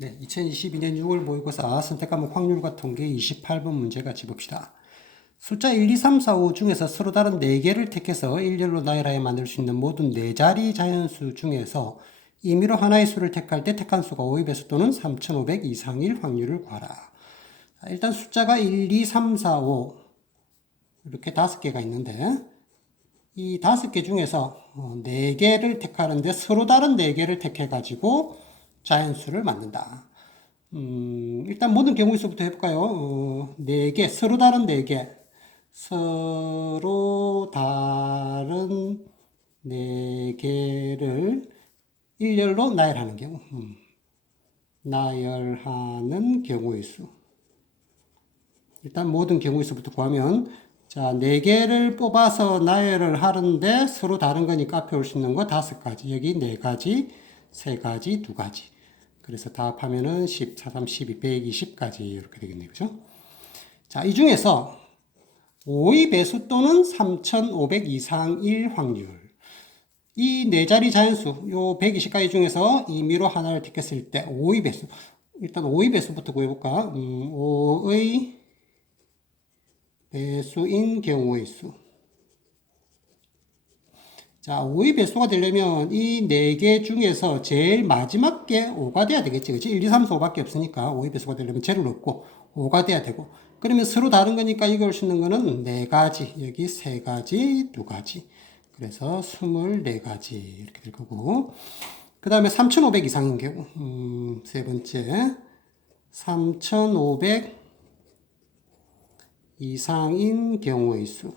네, 2022년 6월 모의고사 선택 과목 확률과 통계 28번 문제 같이 봅시다. 숫자 1, 2, 3, 4, 5 중에서 서로 다른 4개를 택해서 일렬로 나열하여 만들 수 있는 모든 4자리 자연수 중에서 임의로 하나의 수를 택할 때 택한 수가 5의 배수 또는 3500 이상일 확률을 구하라. 자, 일단 숫자가 1, 2, 3, 4, 5 이렇게 다섯 개가 있는데 이 다섯 개 중에서 어, 네 개를 택하는데 서로 다른 네 개를 택해 가지고 자연수를 만든다. 음, 일단 모든 경우의 수부터 해볼까요? 어, 네 개, 서로 다른 네 개. 서로 다른 네 개를 일렬로 나열하는 경우. 음, 나열하는 경우의 수. 일단 모든 경우의 수부터 구하면 자, 네 개를 뽑아서 나열을 하는데 서로 다른 거니까 앞에 올 수 있는 거 다섯 가지. 여기 네 가지, 세 가지, 두 가지. 그래서 다 합하면은 10, 4, 3, 12, 120까지 이렇게 되겠네요. 그죠? 자, 이 중에서 5의 배수 또는 3500 이상일 확률. 이 네 자리 자연수, 요 120가지 중에서 임의로 하나를 택했을 때 5의 배수. 일단 5의 배수부터 구해볼까? 음, 5의 배수인 경우의 수. 자, 5의 배수가 되려면 이 네 개 중에서 제일 마지막 게 5가 돼야 되겠지. 그치? 1, 2, 3, 4, 5밖에 없으니까 5의 배수가 되려면 제를 넣고 5가 돼야 되고. 그러면 서로 다른 거니까 이걸 있는 거는 네 가지. 여기 세 가지, 두 가지. 그래서 24가지 이렇게 될 거고. 그 다음에 3,500 이상인 경우. 음, 세 번째. 3,500 이상인 경우의 수.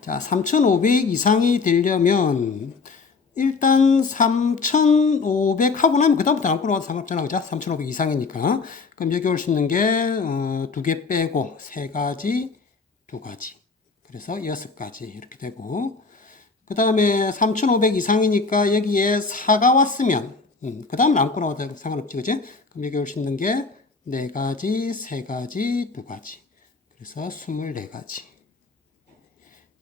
자, 3,500 이상이 되려면 일단 3,500 하고 나면 그다음부터 아무거나 와도 상관없잖아. 그죠? 3,500 이상이니까. 그럼 여기 올 수 있는 게, 어, 두개 빼고, 세 가지, 두 가지. 그래서 여섯 가지. 이렇게 되고. 그 다음에 3,500 이상이니까 여기에 4가 왔으면, 음, 그 다음은 아무거나 와도 상관없지. 그지? 그럼 여기 올 수 있는 게, 네 가지, 세 가지, 두 가지. 그래서 24가지.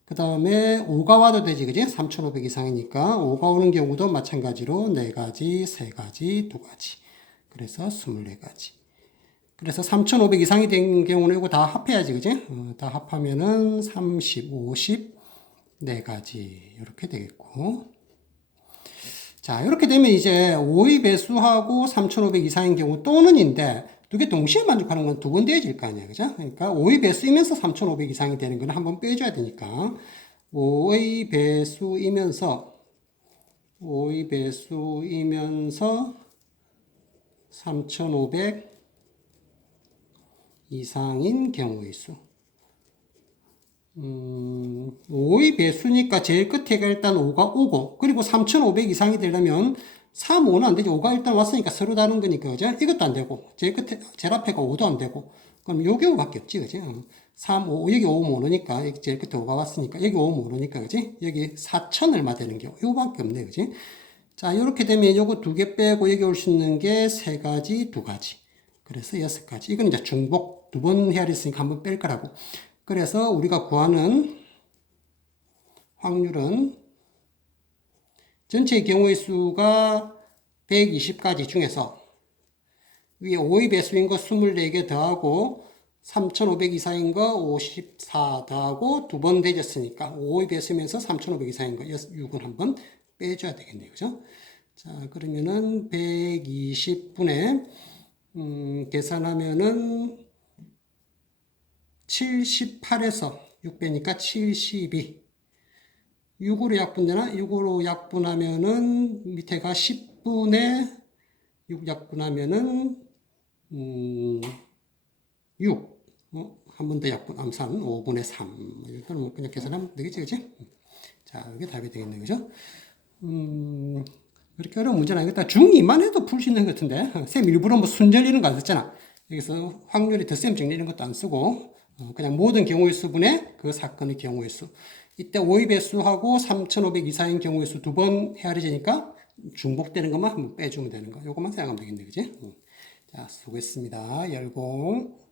그 다음에 5가 와도 되지, 그지? 3,500 이상이니까 5가 오는 경우도 마찬가지로 4가지, 3가지, 2가지. 그래서 24가지. 그래서 3,500 이상이 된 경우는 이거 다 합해야지, 그지? 어, 다 합하면은 30, 50, 4가지. 이렇게 되겠고. 자, 이렇게 되면 이제 5의 배수하고 3,500 이상인 경우 또는인데, 두 개 동시에 만족하는 건 두 번 되어질 거 아니야. 그죠? 그러니까 5의 배수이면서 3,500 이상이 되는 건 한 번 빼줘야 되니까. 5의 배수이면서, 5의 배수이면서 3,500 이상인 경우의 수. 음, 5의 배수니까 제일 끝에가 일단 5가 오고, 그리고 3,500 이상이 되려면 3, 5는 안 되지. 5가 일단 왔으니까 서로 다른 거니까, 그죠? 이것도 안 되고, 제일 끝에, 제일 앞에가 5도 안 되고, 그럼 요 경우밖에 없지, 그지? 3, 5, 여기 5 모르니까, 여기 제일 끝에 5가 왔으니까, 여기 5 모르니까, 그지? 여기 4천 얼마 되는 경우, 요거밖에 없네, 그지? 자, 요렇게 되면 요거 두 개 빼고 여기 올 수 있는 게 세 가지, 두 가지. 그래서 여섯 가지. 이건 이제 중복 두 번 헤아렸으니까 한 번 뺄 거라고. 그래서 우리가 구하는 확률은 전체 경우의 수가 120가지 중에서 위에 5의 배수인 거 24개 더하고 3,500 이상인 거 54 더하고 두번 대졌으니까 5의 배수면서 3,500 이상인 거 6은 한번 빼줘야 되겠네요. 그죠? 자, 그러면은 120분의 음, 계산하면은 78에서 6 빼니까 72. 6으로 약분되나? 6으로 약분하면은 밑에가 10분의 6 약분하면은 음, 6. 어, 한 번 더 약분 암산 5분의 3. 일단 뭐 그냥 계산하면 되겠지, 그지? 자, 이게 답이 되겠네요, 그죠? 음, 그렇게 어려운 문제는 아니겠다. 중2만 해도 풀 수 있는 것 같은데. 쌤 일부러 뭐 순절 이런 거 안 썼잖아. 여기서 확률이 덧셈 정리 이런 것도 안 쓰고, 어, 그냥 모든 경우의 수분의 그 사건의 경우의 수. 이때 5의 배수하고 3,500 이상인 경우의 수 두 번 헤아려지니까 중복되는 것만 한번 빼주면 되는 거. 요것만 생각하면 되겠네, 그지? 자, 수고했습니다. 열공.